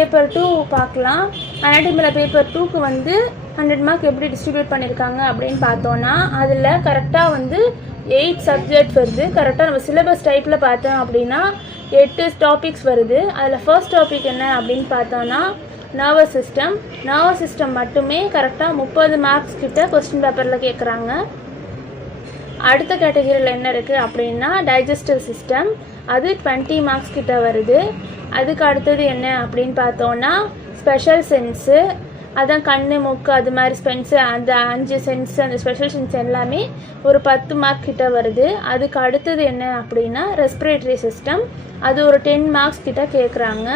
Paper 2 பார்க்கலாம். அனாட்டமியில் paper 2க்கு வந்து 100 மார்க் எப்படி டிஸ்ட்ரிபியூட் பண்ணியிருக்காங்க அப்படின்னு பார்த்தோன்னா, அதில் கரெக்டாக வந்து 8 சப்ஜெக்ட் வருது. கரெக்டாக நம்ம சிலபஸ் டைப்பில் பார்த்தோம் அப்படின்னா 8 டாபிக்ஸ் வருது. அதில் ஃபர்ஸ்ட் டாபிக் என்ன அப்படின்னு பார்த்தோன்னா நர்வஸ் சிஸ்டம் மட்டுமே கரெக்டாக 30 மார்க்ஸ் கிட்ட கொஸ்டின் பேப்பரில் கேட்குறாங்க. அடுத்த கேட்டகரியில் என்ன இருக்குது அப்படின்னா டைஜஸ்டிவ் சிஸ்டம், அது 20 மார்க்ஸ் கிட்ட வருது. அதுக்கு அடுத்தது என்ன அப்படின்னு பார்த்தோன்னா ஸ்பெஷல் சென்ஸு, அதான் கண்ணு மூக்கு அது மாதிரி ஸ்பென்ஸு, அந்த 5 சென்ஸ், அந்த ஸ்பெஷல் சென்ஸ் எல்லாமே ஒரு 10 மார்க் கிட்ட வருது. அதுக்கு அடுத்தது என்ன அப்படின்னா ரெஸ்பிரேட்டரி சிஸ்டம், அது ஒரு 10 மார்க்ஸ் கிட்ட கேட்குறாங்க.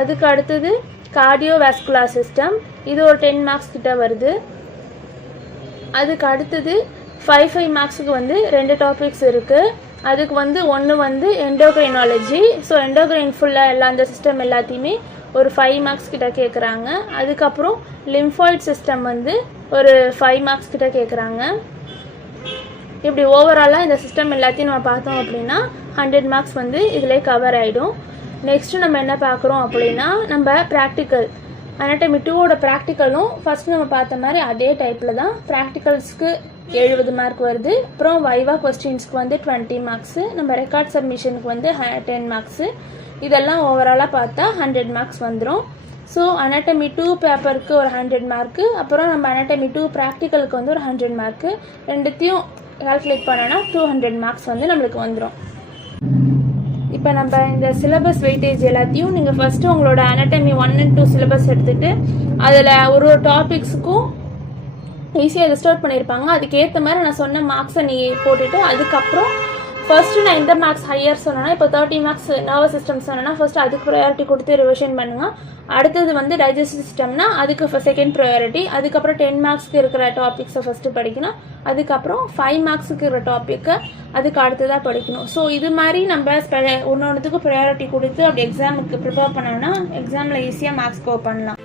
அதுக்கு அடுத்தது கார்டியோவாஸ்குலர் சிஸ்டம், இது ஒரு 10 மார்க்ஸ் கிட்ட வருது. அதுக்கு அடுத்தது 5 மார்க்ஸுக்கு வந்து 2 டாபிக்ஸ் இருக்குது. அதுக்கு வந்து ஒன்று வந்து எண்டோக்ரைனாலஜி, ஸோ எண்டோக்ரைன் ஃபுல்லாக எல்லா அந்த சிஸ்டம் எல்லாத்தையுமே ஒரு 5 மார்க்ஸ் கிட்ட கேட்குறாங்க. அதுக்கப்புறம் லிம்ஃபாய்ட் சிஸ்டம் வந்து ஒரு 5 மார்க்ஸ் கிட்ட கேட்குறாங்க. இப்படி ஓவராலாக இந்த சிஸ்டம் எல்லாத்தையும் நம்ம பார்த்தோம் அப்படின்னா 100 மார்க்ஸ் வந்து இதிலே கவர் ஆகிடும். நெக்ஸ்ட்டு நம்ம என்ன பார்க்குறோம் அப்படின்னா நம்ம ப்ராக்டிக்கல் அனாட்டமி 2வோட ப்ராக்டிக்கலும் ஃபஸ்ட்டு நம்ம பார்த்த மாதிரி அதே டைப்பில் தான். ப்ராக்டிக்கல்ஸ்க்கு 70 மார்க் வருது. அப்புறம் வைவா கொஸ்டின்ஸ்க்கு வந்து 20 மார்க்ஸு, நம்ம ரெக்கார்ட் சப்மிஷனுக்கு வந்து 10 மார்க்ஸு. இதெல்லாம் ஓவராலாக பார்த்தா 100 மார்க்ஸ் வந்துடும். ஸோ அனாட்டமி 2 பேப்பருக்கு ஒரு 100 மார்க்கு, அப்புறம் நம்ம அனாட்டமி 2 ப்ராக்டிக்கலுக்கு வந்து ஒரு 100 மார்க்கு, ரெண்டுத்தையும் கால்குலேட் பண்ணோன்னா 200 மார்க்ஸ் வந்து நம்மளுக்கு வந்துடும். இப்போ நம்ம இந்த சிலபஸ் வெயிட்டேஜ் எல்லாத்தையும் நீங்கள் ஃபஸ்ட்டு உங்களோட அனாட்டமி 1 and 2 சிலபஸ் எடுத்துகிட்டு அதில் ஒரு டாபிக்ஸுக்கும் ஈஸியாக லிஸ்ட் பண்ணியிருப்பாங்க. அதுக்கேற்ற மாதிரி நான் சொன்ன மார்க்ஸை நீ போட்டுட்டு அதுக்கப்புறம் ஃபர்ஸ்ட்டு நான் இந்த மார்க்ஸ் ஹையர் சொன்னேன்னா, இப்போ 30 மார்க்ஸ் நர்வஸ் சிஸ்டம் சொன்னேன்னா ஃபர்ஸ்ட் அதுக்கு ப்ரையாரிட்டி கொடுத்து ரிவிஷன் பண்ணுங்க. அடுத்தது வந்து டைஜஸ்டிவ் சிஸ்டம்னா அதுக்கு செகண்ட் ப்ரையாரிட்டி. அதுக்கப்புறம் 10 மார்க்ஸ்க்கு இருக்கிற டாபிக்ஸை ஃபஸ்ட்டு படிக்கணும். அதுக்கப்புறம் 5 மார்க்ஸுக்கு இருக்கிற டாப்பிக்கை அதுக்கு அடுத்ததாக படிக்கணும். ஸோ இது மாதிரி நம்ம ஒன்று ஒன்றுத்துக்கு ப்ரையாரிட்டி கொடுத்து அப்படி எக்ஸாமுக்கு ப்ரிப்பேர் பண்ணோன்னா எக்ஸாமில் ஈஸியாக மார்க்ஸ் ஸ்கோர் பண்ணலாம்.